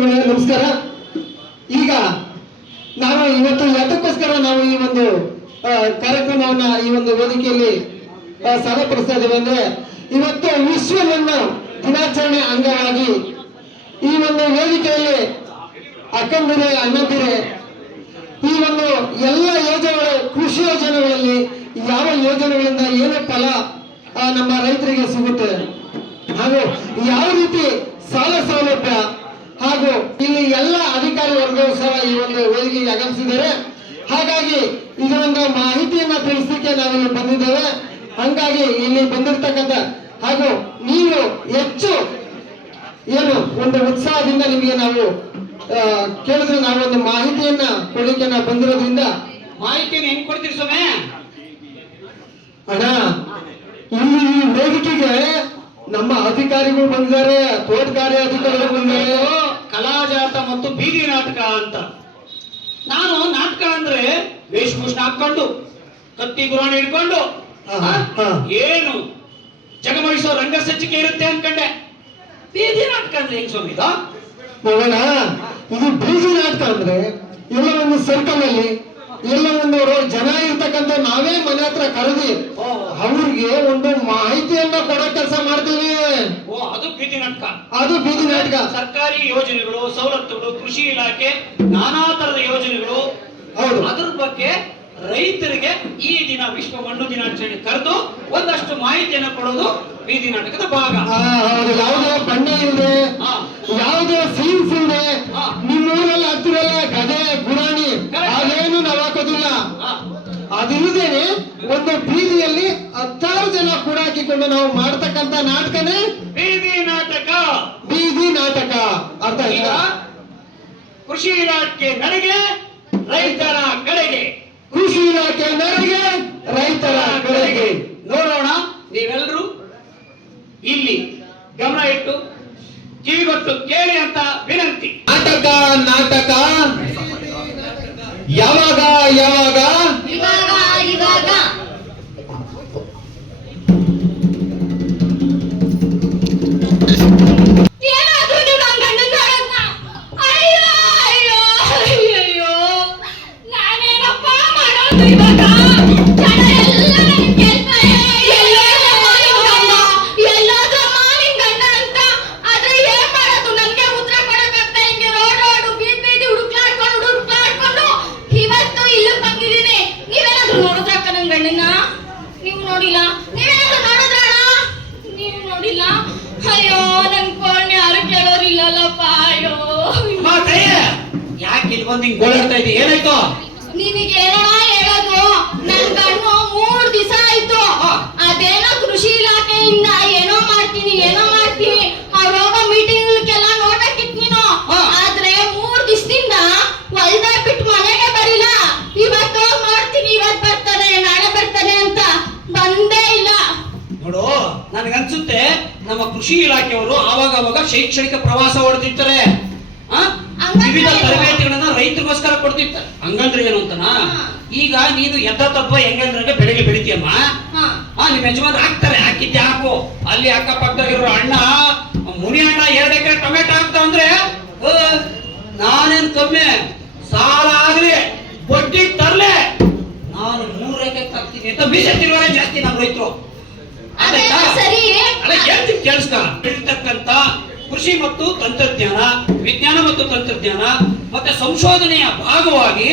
ನಮಸ್ಕಾರ. ಈಗ ನಾವು ಇವತ್ತು ಯಾತಕ್ಕೋಸ್ಕರ ನಾವು ಈ ಒಂದು ಕಾರ್ಯಕ್ರಮವನ್ನ ಈ ಒಂದು ವೇದಿಕೆಯಲ್ಲಿ ಸಾಗಪಡಿಸ್ತಾ ಇದ್ದೇವೆ ಅಂದ್ರೆ, ಇವತ್ತು ವಿಶ್ವವನ್ನ ದಿನಾಚರಣೆ ಅಂಗವಾಗಿ ಈ ಒಂದು ವೇದಿಕೆಯಲ್ಲಿ ಅಕ್ಕಂದಿರೆ ಅಣ್ಣಂದಿರೆ ಈ ಒಂದು ಎಲ್ಲ ಯೋಜನೆಗಳು, ಕೃಷಿ ಯೋಜನೆಗಳಲ್ಲಿ ಯಾವ ಯೋಜನೆಗಳಿಂದ ಏನು ಫಲ ನಮ್ಮ ರೈತರಿಗೆ ಸಿಗುತ್ತೆ, ಹಾಗೂ ಯಾವ ರೀತಿ ಸಾಲ ಸೌಲಭ್ಯ, ಹಾಗೂ ಇಲ್ಲಿ ಎಲ್ಲ ಅಧಿಕಾರಿ ವರ್ಗವು ಸಹ ಈ ಒಂದು ವೇದಿಕೆಗೆ ಆಗಮಿಸಿದ್ದಾರೆ. ಹಾಗಾಗಿ ಇದೊಂದು ಮಾಹಿತಿಯನ್ನ ತಿಳಿಸಲಿಕ್ಕೆ ನಾವಿಲ್ಲಿ ಬಂದಿದ್ದೇವೆ. ಹಂಗಾಗಿ ಇಲ್ಲಿ ಬಂದಿರತಕ್ಕಂಥ ಹಾಗೂ ನೀವು ಹೆಚ್ಚು ಏನು ಒಂದು ಉತ್ಸಾಹದಿಂದ ನಿಮಗೆ ನಾವು ಕೇಳಿದ್ರೆ ನಾವೊಂದು ಮಾಹಿತಿಯನ್ನ ಕೊಡಲಿಕ್ಕೆ ನಾವು ಬಂದಿರೋದ್ರಿಂದ ಮಾಹಿತಿಯನ್ನು ಹೆಂಗ್ ಕೊಡ್ತೀರಿ ಸ್ವಾಮಿ? ಅಣ್ಣ, ಇಲ್ಲಿ ಈ ವೇದಿಕೆಗೆ ನಮ್ಮ ಅಧಿಕಾರಿಗಳು ಬಂದಿದ್ದಾರೆ, ತೋಟಗಾರಿ ಅಧಿಕಾರಿಗಳು ಬಂದಿದ್ದಾರೆ. ಕಲಾಜಾತ ಮತ್ತು ಬೀದಿ ನಾಟಕ ಅಂತ. ನಾನು ನಾಟಕ ಅಂದ್ರೆ ವೇಷಭೂಷಣ ಹಾಕೊಂಡು ಕತ್ತಿ ಗುರಾಣಿ ಹಿಡ್ಕೊಂಡು ಏನು ಜಗಮಗಿಸೋ ರಂಗಸಜ್ಜಿಕೆ ಇರುತ್ತೆ ಅನ್ಕಂಡೆ. ಬೀದಿ ನಾಟಕ ಅಂದ್ರೆ ಹೆಂಗ್ ಸ್ವಾಮಿ? ನೋಡೋಣ, ಇದು ಬೀದಿ ನಾಟಕ ಅಂದ್ರೆ ಎಲ್ಲ ಒಂದು ಸರ್ಕಲ್ ಅಲ್ಲಿ ಎಲ್ಲ ಒಂದು ಜನ ಇರ್ತಕ್ಕಂಥ ನಾವೇ ಮನೆ ಹತ್ರ ಕರೆದಿ ಅವ್ರಿಗೆ ಒಂದು ಮಾಹಿತಿಯನ್ನ ಕೊಡೋ ಕೆಲಸ ಮಾಡ್ತೀವಿ. ಅದು ಬೀದಿ ನಾಟಕ. ಅದು ಬೀದಿ ನಾಟಕ. ಸರ್ಕಾರಿ ಯೋಜನೆಗಳು, ಸವಲತ್ತುಗಳು, ಕೃಷಿ ಇಲಾಖೆ ನಾನಾ ತರದ ಯೋಜನೆಗಳು, ಹೌದು, ಅದ್ರ ಬಗ್ಗೆ ರೈತರಿಗೆ ಈ ದಿನ ವಿಶ್ವ ಮಣ್ಣು ದಿನಾಚರಣೆ ಕರೆದು ಒಂದಷ್ಟು ಮಾಹಿತಿಯನ್ನು ಕೊಡೋದು ಬೀದಿ ನಾಟಕದ ಭಾಗ. ಹೌದು, ಯಾವುದೇ ಬಣ್ಣ ಇಲ್ಲದೆ, ಯಾವುದೇ ಸೀನ್ಸ್ ಇಲ್ಲದೆ, ನಿಮ್ಮೂರಲ್ಲಿ ಹತ್ತಿರಲ್ಲ ಗದೆ ಗುರಾಣಿ ಅದೇನು ನಾವು ಹಾಕೋದಿಲ್ಲ. ಅದಿಲ್ಲದೇನೆ ಒಂದು ಬೀದಿಯಲ್ಲಿ 10 ಜನ ಕೂಡ ಹಾಕಿಕೊಂಡು ನಾವು ಮಾಡ್ತಕ್ಕಂತ ನಾಟಕನೇ ಬೀದಿ ನಾಟಕ. ಬೀದಿ ನಾಟಕ ಅರ್ಥ ಈಗ ಕೃಷಿ ಇಲಾಖೆ ನಡೆಗೆ, ರೈತರ ಕಡೆಗೆ. ಕೃಷಿ ಇಲಾಖೆ ನಡೆಗೆ, ರೈತರ ಕಡೆಗೆ. ನೋಡೋಣ, ನೀವೆಲ್ಲರೂ ಇಲ್ಲಿ ಗಮನ ಇಟ್ಟು ಕಿವಿಗೊಟ್ಟು ಕೇಳಿ ಅಂತ ವಿನಂತಿ. ನಾಟಕ ನಾಟಕ ಯಾವಾಗ ಯಾವಾಗ? ಇವಾಗ ಇವಾಗ. ಏನಾದ್ರೂ ನೀವು ನನ್ನ ಗಂಡನ ನೋಡೋದ್ನ? ಅಯ್ಯೋ ಅಯ್ಯೋ ಅಯ್ಯೋ, ನಾನೇನಪ್ಪ ಮಾಡೋದು ಇವಾಗ? ಜನ ಎಲ್ಲ ನನಗೆ ಕೇಳ್ತಾರೆ, ಎಲ್ಲೋದಮ್ಮ ನಿನ್ ಗಂಡ, ಎಲ್ಲೋದಮ್ಮ ನಿನ್ ಗಂಡ ಅಂತ. ಆದ್ರೆ ಏನ್ ಮಾಡೋದು, ನನಗೆ ಉತ್ತರ ಕೊಡಕ್ಕಾಗ್ತಾ ಹಿಂಗೆ ರೋಡು ಬೀದಿ ಬೀದಿ ಹುಡುಕ್ಲಾಡ್ಕೊಂಡು ಇವತ್ತು ಇಲ್ಲಿ ಬಂದಿದ್ದೀನಿ. ನೀವೇನಾದ್ರೂ ನೋಡಿದ್ರಕ್ಕ ನನ್ ಗಂಡನ್ನ? ನೀವು ನೋಡಿಲ್ಲ? ನೀವೇನಾದ್ರೂ ನೋಡಿದ್ರಣ್ಣ? ನೀವು ನೋಡಿಲ್ಲ? ಅಯ್ಯೋ, ನನ್ ಕೋಣೆ ಯಾರು ಕೇಳೋರಿಲ್ಲಲ್ಲಪ್ಪ. ಅಯ್ಯೋ, ಯಾಕೆ ಇಲ್ಲಿ ಬಂದು ಹಿಂಗ್ ಗೋಳಾಡ್ತಾ ಇದ್ದಿ? ಏನಾಯ್ತು? ನಿನಗೇನೋ ಹೇಳೋದು, ನನ್ ಗಂಡು 3 ದಿವಸ ಆಯ್ತು ಅದೇನೋ ಕೃಷಿ ಇಲಾಖೆಯಿಂದ ಏನೋ ಮಾಡ್ತೀನಿ ಅವ್ರು ಹೋಗೋ ಮೀಟಿಂಗ್ಗೆಲ್ಲ ನೋಡಕ್ಕಿತ್ ನೀನು. ಆದ್ರೆ 3 ದಿವಸದಿಂದ ಹೊಲ್ದ ಬಿಟ್ಟು ಮನೆಗೆ ಬರಿಲ್ಲ. ಇವತ್ತು ನೋಡ್ತೀನಿ, ಇವತ್ತು ಬರ್ತಾನೆ ನಾಳೆ ಬರ್ತಾನೆ ಅಂತ ಬಂದೇ ಇಲ್ಲ. ನೋಡು, ನನಗನ್ಸುತ್ತೆ ನಮ್ಮ ಕೃಷಿ ಇಲಾಖೆಯವರು ಆವಾಗ ಶೈಕ್ಷಣಿಕ ಪ್ರವಾಸ ಹೊಡೆದಿರ್ತಾರೆ, ವಿವಿಧ ತರಬೇತಿಗಳನ್ನ ರೈತರಿಗೋಸ್ಕರ ಕೊಡ್ತಿರ್ತಾರೆ. ಹಂಗಂದ್ರೆ ಏನು ಅಂತನಾ, ಈಗ ನೀನು ಎದ್ದ ತಪ್ಪ ಹೆಂಗಂದ್ರೆ ಬೆಳಿಗ್ಗೆ ಬೆಳಿತೀಯಮ್ಮ, ನಿಮ್ ಯಜಮಾನ್ರು ಹಾಕ್ತಾರೆ, ಹಾಕಿದ್ದೆ ಹಾಕು. ಅಲ್ಲಿ ಅಕ್ಕಪಕ್ಕದಾಗಿರೋ ಅಣ್ಣ ಮುನಿ ಅಣ್ಣ 2 ಎಕರೆ ಟೊಮೆಟೊ ಹಾಕ್ತಾ ಅಂದ್ರೆ ನಾನೇನ್ ಕಮ್ಮಿ, ಸಾಲ ಆಗ್ಲಿ ಬಡ್ಡಿ ತರ್ಲೆ ನಾನು 3 ಎಕರೆ ಹಾಕ್ತೀನಿ ಅಂತ ಬೀಜ ತಿರುವರೆ ಜಾಸ್ತಿ ನಮ್ಮ ರೈತರು. ಸರಿ, ಕೇಳಿಸ್ಕ, ಬೆಳೀತಕ್ಕಂತ ಕೃಷಿ ಮತ್ತು ತಂತ್ರಜ್ಞಾನ, ವಿಜ್ಞಾನ ಮತ್ತು ತಂತ್ರಜ್ಞಾನ ಮತ್ತೆ ಸಂಶೋಧನೆಯ ಭಾಗವಾಗಿ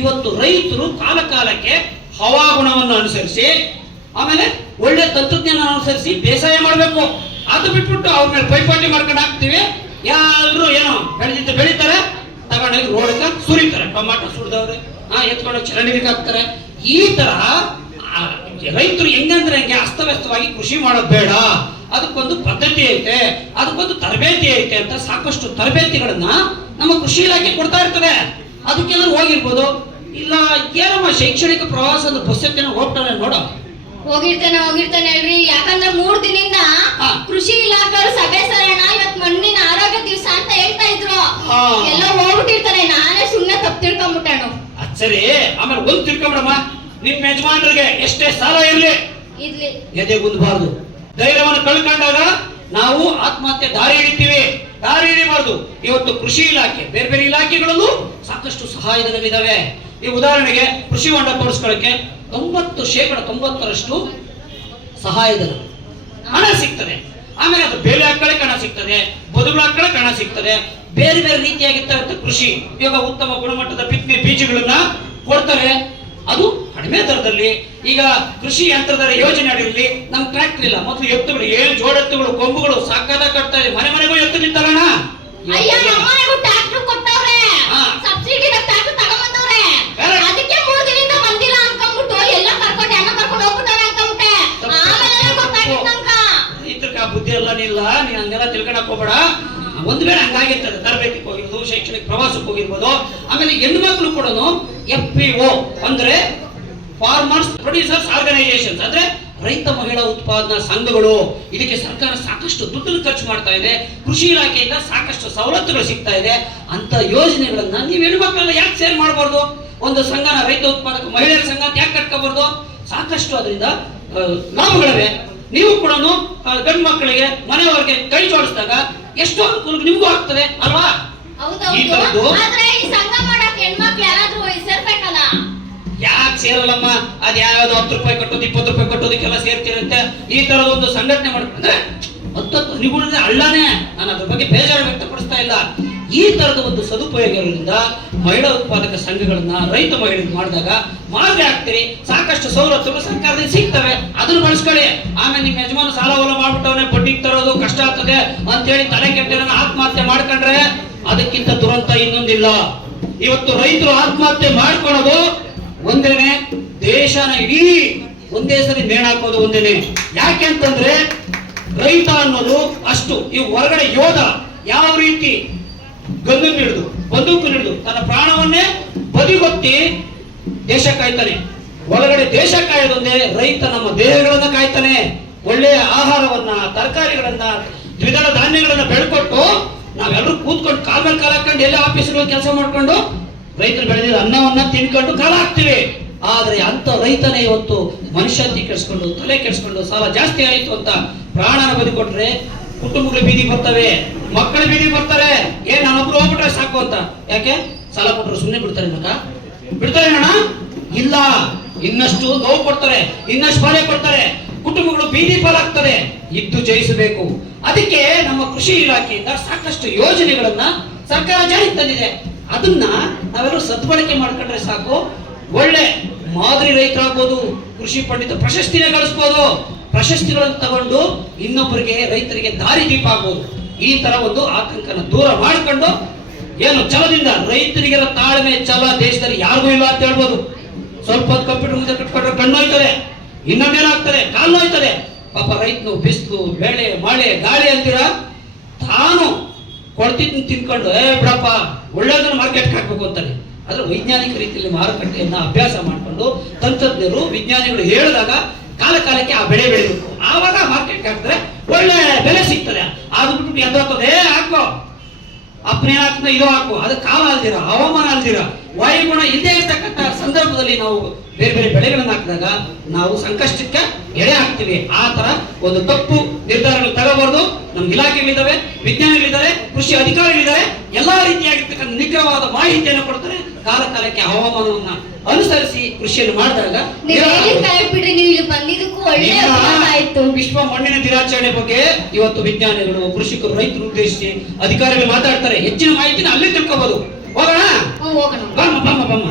ಇವತ್ತು ರೈತರು ಕಾಲಕ್ಕೆ ಹವಾಗುಣವನ್ನು ಅನುಸರಿಸಿ, ಆಮೇಲೆ ಒಳ್ಳೆ ತಂತ್ರಜ್ಞಾನ ಅನುಸರಿಸಿ ಬೇಸಾಯ ಮಾಡಬೇಕು. ಅದು ಬಿಟ್ಬಿಟ್ಟು ಅವ್ರ ಮೇಲೆ ಪೈಪೋಟಿ ಮಾಡ್ಕೊಂಡು ಹಾಕ್ತಿವಿ. ಯಾರು ಏನೋ ಬೆಳೆದಿದ್ದು ಬೆಳಿತಾರೆ, ತಗೊಂಡೋಗಿ ರೋಡಕ್ಕೆ ಸುರಿತಾರೆ. ಟೊಮಾಟೊ ಸುರಿದವ್ರೆ ಎತ್ಕೊಂಡೋಗಿ ಚರಂಡಿಗೆ ಹಾಕ್ತಾರೆ. ಈ ತರ ರೈತರು ಹೆಂಗಂದ್ರೆ ಹಂಗೆ ಅಸ್ತವ್ಯಸ್ತವಾಗಿ ಕೃಷಿ ಮಾಡೋದು ಬೇಡ, ಅದಕ್ಕೊಂದು ಪದ್ಧತಿ ಐತೆ, ಅದಕ್ಕೊಂದು ತರಬೇತಿ ಐತೆ ಅಂತ ಸಾಕಷ್ಟು ತರಬೇತಿಗಳನ್ನ ನಮ್ಮ ಕೃಷಿ ಇಲಾಖೆ ಕೊಡ್ತಾ ಇರ್ತದೆ. ಅದಕ್ಕೆಲ್ಲ ಹೋಗಿರ್ಬೋದು. ಇಲ್ಲ ಏನಮ್ಮ ಶೈಕ್ಷಣಿಕ ಪ್ರವಾಸದ ಬಸ್ ಹೋಗ್ತಾರೆ ನೋಡ. ಹೋಗಿರ್ತಾನೆ ಹೇಳ್ರಿ. ಯಾಕಂದ್ರೆ 3 ದಿನದಿಂದ ಕೃಷಿ ಇಲಾಖೆಯವರು ಸಭೆ ಸರಣ ಇವತ್ತು ಮಣ್ಣಿನ ಆರೋಗ್ಯ ದಿವಸ ಅಂತ ಹೇಳ್ತಾ ಇದ್ರು. ಎಲ್ಲ ಹೋಗ್ಬಿಟ್ಟಿರ್ತಾರೆ, ನಾನೇ ಸುಮ್ಮನೆ ತಪ್ಪು ತಿಳ್ಕೊಂಡ್ಬಿಟ್ಟಾನು. ಸರಿ, ಆಮೇಲೆ ಒಂದು ತಿಳ್ಕೊಂಬಿಡಮ್ಮ, ನಿಮ್ ಯಜಮಾನರಿಗೆ ಎಷ್ಟೇ ಸಾಲ ಇರ್ಲಿ ಎದೆ ಗುಂದಬಾರದು. ಧೈರ್ಯವನ್ನು ಕಳ್ಕೊಂಡಾಗ ನಾವು ಆತ್ಮಹತ್ಯೆ ದಾರಿ ಹಿಡಿತೀವಿ. ದಾರಿ ಹಿಡಿಬಾರ್ದು. ಇವತ್ತು ಕೃಷಿ ಇಲಾಖೆ ಬೇರೆ ಬೇರೆ ಇಲಾಖೆಗಳಲ್ಲೂ ಸಾಕಷ್ಟು ಸಹಾಯಧನವಿದಾವೆ. ಈ ಉದಾಹರಣೆಗೆ ಕೃಷಿ ಹೊಂಡ ತೋರಿಸ್ಕೊಳ್ಳಕ್ಕೆ 90% ಸಹಾಯಧನ ಹಣ ಸಿಗ್ತದೆ. ಆಮೇಲೆ ಅದು ಬೇಲೆ ಹಾಕೊಳ್ಳಕ್ಕೆ ಹಣ ಸಿಗ್ತದೆ, ಬದುಗಳು ಹಾಕೊಳ್ಳಕ್ಕೆ ಹಣ ಸಿಗ್ತದೆ. ಬೇರೆ ಬೇರೆ ರೀತಿಯಾಗಿರ್ತಕ್ಕಂಥ ಕೃಷಿ ಇವಾಗ ಉತ್ತಮ ಗುಣಮಟ್ಟದ ಬಿತ್ತನೆ ಬೀಜಗಳನ್ನ ಕೊಡ್ತಾರೆ, ಅದು ಕಡಿಮೆ ದರದಲ್ಲಿ. ಈಗ ಕೃಷಿ ಯಂತ್ರದ ಯೋಜನೆ ಅಡಿಯಲ್ಲಿ ನಮ್ ಟ್ರ್ಯಾಕ್ಟರ್ ಇಲ್ಲ, ಮೊದಲು ಎತ್ತುಗಳು 7 ಜೋಡೆತ್ತುಗಳು ಕೊಂಬುಗಳು ಸಾಕಾದ ಕಟ್ತಾ ಇದೆ. ಮನೆಗೂ ಎತ್ತು ನಿಂತಲ್ಲಣ್ಣ. ಅಯ್ಯ ನಮ್ಮನೆಗೂ ಟ್ರ್ಯಾಕ್ಟರ್ ಕೊಟ್ಟವ್ರೆ, ಸಬ್ಸಿಡಿಗೆ ಟ್ರ್ಯಾಕ್ಟರ್ ತಗೊಂಡ್ಬಂದವ್ರೆ. ಅದಕ್ಕೆ 3 ದಿನದಿಂದ ಬಂದಿಲ್ಲ ಅನ್ಕೊಂಡ್ಬಿಟ್ಟು ಎಲ್ಲ ಕರ್ಕೊಂಡು ಹೋಗ್ಬಿಟ್ಟವ್ರೆ ಅನ್ಕೊಂಬಿಟ್ಟೆ. ಆಮೇಲೆ ಗೊತ್ತಾಗಿತ್ತು ನಂಗ. ರೈತರಿಗೆ ಆ ಬುದ್ಧಿ ಎಲ್ಲ ಇಲ್ಲ, ನೀನ್ ಹಂಗೆಲ್ಲ ತಿಳ್ಕೊಳಕ್ ಹೋಗ್ಬೇಡ. ಒಂದು ವೇಳೆ ಹಂಗಾಗಿರ್ತದೆ, ತರಬೇತಿಗೆ ಹೋಗಿರ್ಬೋದು, ಶೈಕ್ಷಣಿಕ ಪ್ರವಾಸಕ್ಕೆ ಹೋಗಿರ್ಬೋದು. ಆಮೇಲೆ ಹೆಣ್ಣು ಮಕ್ಕಳು ಕೂಡ FPO ಅಂದ್ರೆ ಫಾರ್ಮರ್ಸ್ ಪ್ರೊಡ್ಯೂಸರ್ಸ್ ಆರ್ಗನೈಸೇಷನ್ ಅಂದ್ರೆ ರೈತ ಮಹಿಳಾ ಉತ್ಪಾದನಾ ಸಂಘಗಳು. ಇದಕ್ಕೆ ಸರ್ಕಾರ ಸಾಕಷ್ಟು ದುಡ್ಡನ್ನು ಖರ್ಚು ಮಾಡ್ತಾ ಇದೆ. ಕೃಷಿ ಇಲಾಖೆಯಿಂದ ಸಾಕಷ್ಟು ಸವಲತ್ತುಗಳು ಸಿಗ್ತಾ ಇದೆ. ಅಂತ ಯೋಜನೆಗಳನ್ನ ನೀವು ಹೆಣ್ಮಕ್ಳೆಲ್ಲ ಯಾಕೆ ಸೇರ್ ಮಾಡಬಾರ್ದು? ಒಂದು ಸಂಘನ ರೈತ ಉತ್ಪಾದಕ ಮಹಿಳೆಯರ ಸಂಘ ಅಂತ ಯಾಕೆ ಕಟ್ಕೋಬಾರ್ದು? ಸಾಕಷ್ಟು ಅದರಿಂದ ಲಾಭಗಳಿವೆ. ನೀವು ಕೂಡ ಗಂಡು ಮಕ್ಕಳಿಗೆ ಮನೆಯವರಿಗೆ ಕೈ ಜೋಡಿಸಿದಾಗ ಎಷ್ಟೋ ಅನುಕೂಲ ನಿಮ್ಗೂ ಆಗ್ತದೆ ಅಲ್ವಾ? ಹೌದೌದು. ಆದ್ರೆ ಈ ಸಂಘ ಮಾಡಕ್ ಹೆಣ್ಮಕ್ಳು ಯಾರಾದ್ರೂ ಸೇರ್ಬೇಕಲ್ಲ? ಯಾಕೆ ಸೇರಲ್ಲಮ್ಮ? ಅದ್ ಯಾವ್ದು 10 ರೂಪಾಯಿ ಕಟ್ಟೋದು 20 ರೂಪಾಯಿ ಕಟ್ಟೋದಕ್ಕೆಲ್ಲ ಸೇರ್ತಿರಂತೆ. ಈ ತರದ ಒಂದು ಸಂಘಟನೆ ಮಾಡ್ಕೊಂಡ್ರೆ 10 ನಿಗುಣದ ಅಳ್ಳಾನೆ. ನಾನು ಅದ್ರ ಬಗ್ಗೆ ಬೇಜಾರು ವ್ಯಕ್ತಪಡಿಸ್ತಾ ಇಲ್ಲ. ಈ ತರದ ಒಂದು ಸದುಪಯೋಗ ಇರೋದ್ರಿಂದ ಮಹಿಳಾ ಉತ್ಪಾದಕ ಸಂಘಗಳನ್ನ ರೈತ ಮಹಿಳೆಗೆ ಮಾಡಿದಾಗ ಮಾದರಿ ಆಗ್ತೀರಿ. ಸಾಕಷ್ಟು ಸವಲತ್ತುಗಳು ಸರ್ಕಾರದಿಂದ ಸಿಗ್ತವೆ, ಅದನ್ನ ಬಳಸ್ಕೊಳ್ಳಿ. ಆಮೇಲೆ ನಿಮ್ಮ ಯಜಮಾನ ಸಾಲ ಹೊಲ ಮಾಡ್ಬಿಟ್ಟವನೇ ಬಡ್ಡಿಗೆ ತರೋದು ಕಷ್ಟ ಆಗ್ತದೆ ಅಂತೇಳಿ ತಲೆ ಕೆಟ್ಟನ ಆತ್ಮಹತ್ಯೆ ಮಾಡ್ಕೊಂಡ್ರೆ ಅದಕ್ಕಿಂತ ದುರಂತ ಇನ್ನೊಂದಿಲ್ಲ. ಇವತ್ತು ರೈತರು ಆತ್ಮಹತ್ಯೆ ಮಾಡ್ಕೊಳ್ಳೋದು ಒಂದೇನೆ, ದೇಶನ ಇಡೀ ಒಂದೇ ಸರಿ ನೇಣಾಕೋದು ಒಂದೇನೆ. ಯಾಕೆ ಅಂತಂದ್ರೆ ರೈತ ಅನ್ನೋದು ಅಷ್ಟು ಈ ಹೊರಗಡೆ ಯೋಧ ಯಾವ ರೀತಿ ಗನ್ನನ್ನು ಹಿಡಿದು ಬಂದೂಕು ಹಿಡಿದು ತನ್ನ ಪ್ರಾಣವನ್ನೇ ಬದಿಗೊತ್ತಿ ದೇಶ ಕಾಯ್ತಾನೆ, ಒಳಗಡೆ ದೇಶ ಕಾಯೋದೊಂದೇ ರೈತ ನಮ್ಮ ದೇಹಗಳನ್ನ ಕಾಯ್ತಾನೆ. ಒಳ್ಳೆಯ ಆಹಾರವನ್ನ, ತರಕಾರಿಗಳನ್ನ, ದ್ವಿದಳ ಧಾನ್ಯಗಳನ್ನ ಬೆಳ್ಕೊಟ್ಟು ನಾವೆಲ್ಲರೂ ಕೂತ್ಕೊಂಡು ಕಾಲ ಮೇಲೆ ಕಾಲ ಹಾಕೊಂಡು ಎಲ್ಲ ಆಫೀಸ್ಗಳು ಕೆಲಸ ಮಾಡ್ಕೊಂಡು ರೈತರು ಬೆಳೆದಿರೋ ಅನ್ನವನ್ನ ತಿನ್ಕೊಂಡು ಕಾಲ ಹಾಕ್ತಿವಿ. ಆದ್ರೆ ಅಂತ ರೈತನೇ ಇವತ್ತು ಮನುಷ್ಯಂತಿ ಕೆಡಿಸ್ಕೊಂಡು ತಲೆ ಕೆಡಿಸ್ಕೊಂಡು ಸಾಲ ಜಾಸ್ತಿ ಆಯಿತು ಅಂತ ಪ್ರಾಣನ ಬದಿಕೊಟ್ರೆ ಕುಟುಂಬಗಳು ಬೀದಿ ಬರ್ತವೆ, ಮಕ್ಕಳು ಬೀದಿ ಬರ್ತಾರೆ. ನಾನೊಬ್ರು ಹೋಗ್ಬಿಟ್ರೆ ಸಾಕು ಅಂತ. ಯಾಕೆ? ಸಾಲ ಕೊಟ್ಟರು ಸುಮ್ಮನೆ ಬಿಡ್ತಾರೆ ಮಗ? ಬಿಡ್ತಾರೆ ಅಣ್ಣ? ಇಲ್ಲ, ಇನ್ನಷ್ಟು ನೋವು ಕೊಡ್ತಾರೆ, ಇನ್ನಷ್ಟು ಬಾಧೆ ಕೊಡ್ತಾರೆ, ಕುಟುಂಬಗಳು ಬೀದಿ ಪಾಲಾಗ್ತದೆ. ಇದ್ದು ಜಯಿಸಬೇಕು. ಅದಕ್ಕೆ ನಮ್ಮ ಕೃಷಿ ಇಲಾಖೆಯಿಂದ ಸಾಕಷ್ಟು ಯೋಜನೆಗಳನ್ನ ಸರ್ಕಾರ ಜಾರಿಗೆ ತಂದಿದೆ. ಅದನ್ನ ನಾವೆಲ್ಲರೂ ಸದ್ಬಳಕೆ ಮಾಡ್ಕೊಂಡ್ರೆ ಸಾಕು. ಒಳ್ಳೆ ಮಾದರಿ ರೈತರಾಗ್ಬೋದು, ಕೃಷಿ ಪಂಡಿತ ಪ್ರಶಸ್ತಿನೇ ಗಳಿಸ್ಬೋದು. ಪ್ರಶಸ್ತಿಗಳನ್ನು ತಗೊಂಡು ಇನ್ನೊಬ್ಬರಿಗೆ ರೈತರಿಗೆ ದಾರಿ ದೀಪ ಆಗ್ಬೋದು. ಈ ತರ ಒಂದು ಆತಂಕನ ದೂರ ಮಾಡ್ಕೊಂಡು ಛಲದಿಂದ ರೈತರಿಗೆಲ್ಲ ತಾಳ್ಮೆ ಛಲ ದೇಶದಲ್ಲಿ ಯಾರಿಗೂ ಇಲ್ಲ ಅಂತ ಹೇಳ್ಬೋದು. ಸ್ವಲ್ಪ ಹೊತ್ತು ಕಂಪ್ಯೂಟರ್ ಮುಂದೆ ಕಟ್ಕೊಂಡ್ರೆ ಕಣ್ಣು ಹೋಯ್ತದೆ, ಇನ್ನೊಂದೇನಾಗ್ತದೆ ಕಾಲು ಹೋಯ್ತದೆ. ಪಾಪ ರೈತನು ಬಿಸಿಲು ಬೆಳೆ ಮಳೆ ಗಾಳಿ ಅಂತೀರಾ, ತಾನು ಕೊಡ್ತಿದ್ನ ತಿನ್ಕೊಂಡು ಬಿಡಪ್ಪ ಒಳ್ಳೆದನ್ನು ಮಾರ್ಕೆಟ್ಗೆ ಹಾಕ್ಬೇಕು ಅಂತಾನೆ. ಆದ್ರೆ ವೈಜ್ಞಾನಿಕ ರೀತಿಯಲ್ಲಿ ಮಾರುಕಟ್ಟೆಯನ್ನ ಅಭ್ಯಾಸ ಮಾಡಿಕೊಂಡು ತಂತ್ರಜ್ಞರು ವಿಜ್ಞಾನಿಗಳು ಹೇಳಿದಾಗ ಕಾಲ ಕಾಲಕ್ಕೆ ಆ ಬೆಳೆ ಬೆಳಿಬೇಕು. ಆವಾಗ ಮಾರ್ಕೆಟ್ಗೆ ಹಾಕಿದ್ರೆ ಒಳ್ಳೆ ಬೆಲೆ ಸಿಗ್ತದೆ. ಅದು ಬಿಟ್ಟು ಎದ್ದಾಗ್ತದೆ ಹಾಕೋ ಅಪ್ಪನೇನಾಗ್ತದೆ ಇದು ಹಾಕು, ಅದು ಕಾಲ ಅಲ್ದಿರ, ಹವಾಮಾನ ಅಲ್ದಿರ, ವಾಯುಗುಣ ಇಲ್ಲದೆ ಇರ್ತಕ್ಕಂಥ ಸಂದರ್ಭದಲ್ಲಿ ನಾವು ಬೇರೆ ಬೇರೆ ಬೆಳೆಗಳನ್ನ ಹಾಕಿದಾಗ ನಾವು ಸಂಕಷ್ಟಕ್ಕೆ ಎಡೆ ಹಾಕ್ತಿವಿ. ಆ ತರ ಒಂದು ತಪ್ಪು ನಿರ್ಧಾರಗಳು ತಗೋಬಾರ್ದು. ನಮ್ಗೆ ಇಲಾಖೆಗಳಿದ್ದಾವೆ, ವಿಜ್ಞಾನಿಗಳಿದ್ದಾರೆ, ಕೃಷಿ ಅಧಿಕಾರಿಗಳಿದ್ದಾರೆ, ಎಲ್ಲಾ ರೀತಿಯಾಗಿರ್ತಕ್ಕಂಥ ನಿಖರವಾದ ಮಾಹಿತಿಯನ್ನು ಕೊಡ್ತಾರೆ. ಕಾಲ ಕಾಲಕ್ಕೆ ಹವಾಮಾನವನ್ನ ಅನುಸರಿಸಿ ಕೃಷಿಯನ್ನು ಮಾಡಿದಾಗ ವಿಶ್ವ ಮಣ್ಣಿನ ದಿನಾಚರಣೆ ಬಗ್ಗೆ ಇವತ್ತು ವಿಜ್ಞಾನಿಗಳು, ಕೃಷಿಕರು, ರೈತರು ಉದ್ದೇಶಿಸಿ ಅಧಿಕಾರಿಗಳು ಮಾತಾಡ್ತಾರೆ. ಹೆಚ್ಚಿನ ಮಾಹಿತಿನ ಅಲ್ಲೇ ತಿಳ್ಕೋಬಹುದು. ಹೋಗೋಣ? ಬಮ್ಮ ಬಮ್ಮ ಬಮ್ಮ.